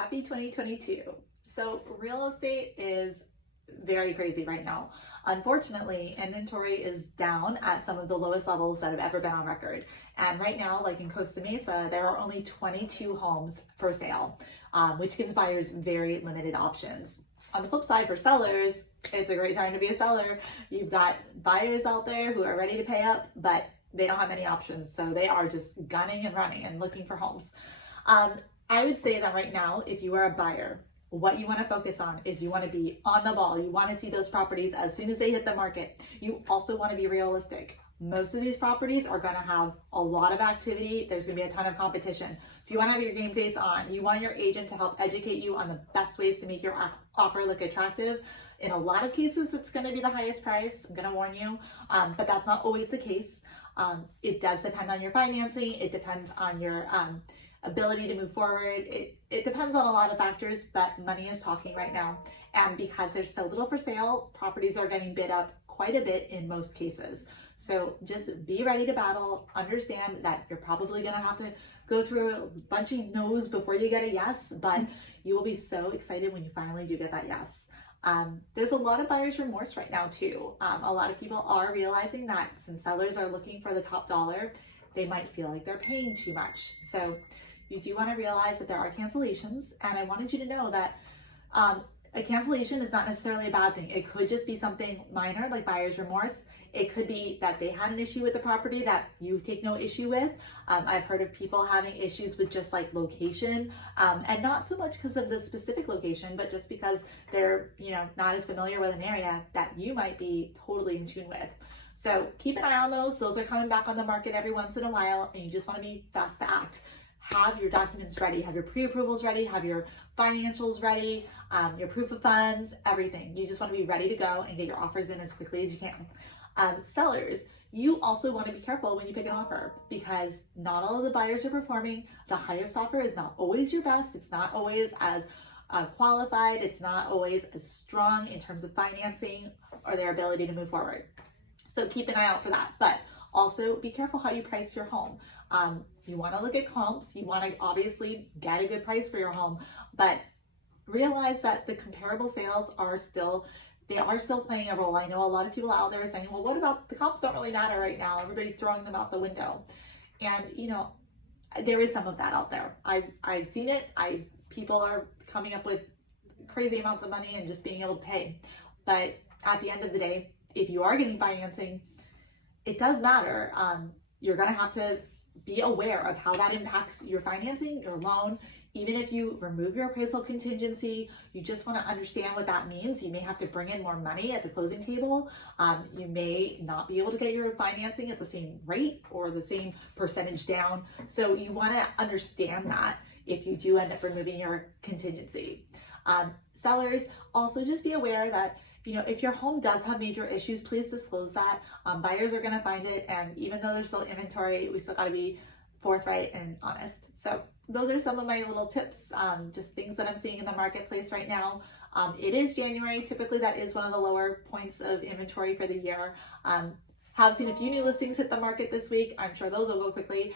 Happy 2022. So real estate is very crazy right now. Unfortunately, inventory is down at some of the lowest levels that have ever been on record. And right now, like in Costa Mesa, there are only 22 homes for sale, which gives buyers very limited options. On the flip side, for sellers, it's a great time to be a seller. You've got buyers out there who are ready to pay up, but they don't have many options. So they are just gunning and running and looking for homes. I would say that right now, if you are a buyer, what you want to focus on is you want to be on the ball. You want to see those properties as soon as they hit the market. You also want to be realistic. Most of these properties are going to have a lot of activity. There's going to be a ton of competition. So you want to have your game face on. You want your agent to help educate you on the best ways to make your offer look attractive. In a lot of cases, it's going to be the highest price. I'm going to warn you, but that's not always the case. It does depend on your financing. It depends on your ability to move forward. It depends on a lot of factors, but money is talking right now. And because there's so little for sale, properties are getting bid up quite a bit in most cases. So just be ready to battle. Understand that you're probably gonna have to go through a bunch of no's before you get a yes, but you will be so excited when you finally do get that yes. There's a lot of buyer's remorse right now too. A lot of people are realizing that since sellers are looking for the top dollar, they might feel like they're paying too much. So you do want to realize that there are cancellations, and I wanted you to know that a cancellation is not necessarily a bad thing. It could just be something minor like buyer's remorse. It could be that they had an issue with the property that you take no issue with. I've heard of people having issues with just like location, and not so much because of the specific location, but just because they're not as familiar with an area that you might be totally in tune with. So keep an eye on those. Those are coming back on the market every once in a while, and you just want to be fast to act. Have your documents ready, have your pre-approvals ready, have your financials ready, your proof of funds, everything. You just want to be ready to go and get your offers in as quickly as you can. Sellers, you also want to be careful when you pick an offer, because not all of the buyers are performing. The highest offer is not always your best. It's not always as qualified. It's not always as strong in terms of financing or their ability to move forward. So keep an eye out for that. But also be careful how you price your home. You want to look at comps. You want to obviously get a good price for your home, but realize that the comparable sales are still playing a role. I know a lot of people out there are saying, well, what about the comps don't really matter right now? Everybody's throwing them out the window. And there is some of that out there. I've seen it. People are coming up with crazy amounts of money and just being able to pay. But at the end of the day, if you are getting financing, it does matter. You're going to have to be aware of how that impacts your financing, your loan. Even if you remove your appraisal contingency, you just want to understand what that means. You may have to bring in more money at the closing table. You may not be able to get your financing at the same rate or the same percentage down. So you want to understand that if you do end up removing your contingency. Sellers, also just be aware that if your home does have major issues, please disclose that. Buyers are going to find it, and even though there's still inventory, we still got to be forthright and honest. So those are some of my little tips, just things that I'm seeing in the marketplace right now. It is January. Typically, that is one of the lower points of inventory for the year. Have seen a few new listings hit the market this week. I'm sure those will go quickly,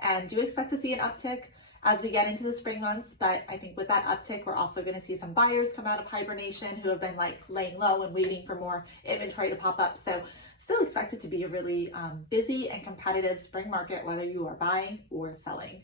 and do expect to see an uptick as we get into the spring months. But I think with that uptick, we're also going to see some buyers come out of hibernation who have been laying low and waiting for more inventory to pop up. So still expect it to be a really busy and competitive spring market, whether you are buying or selling.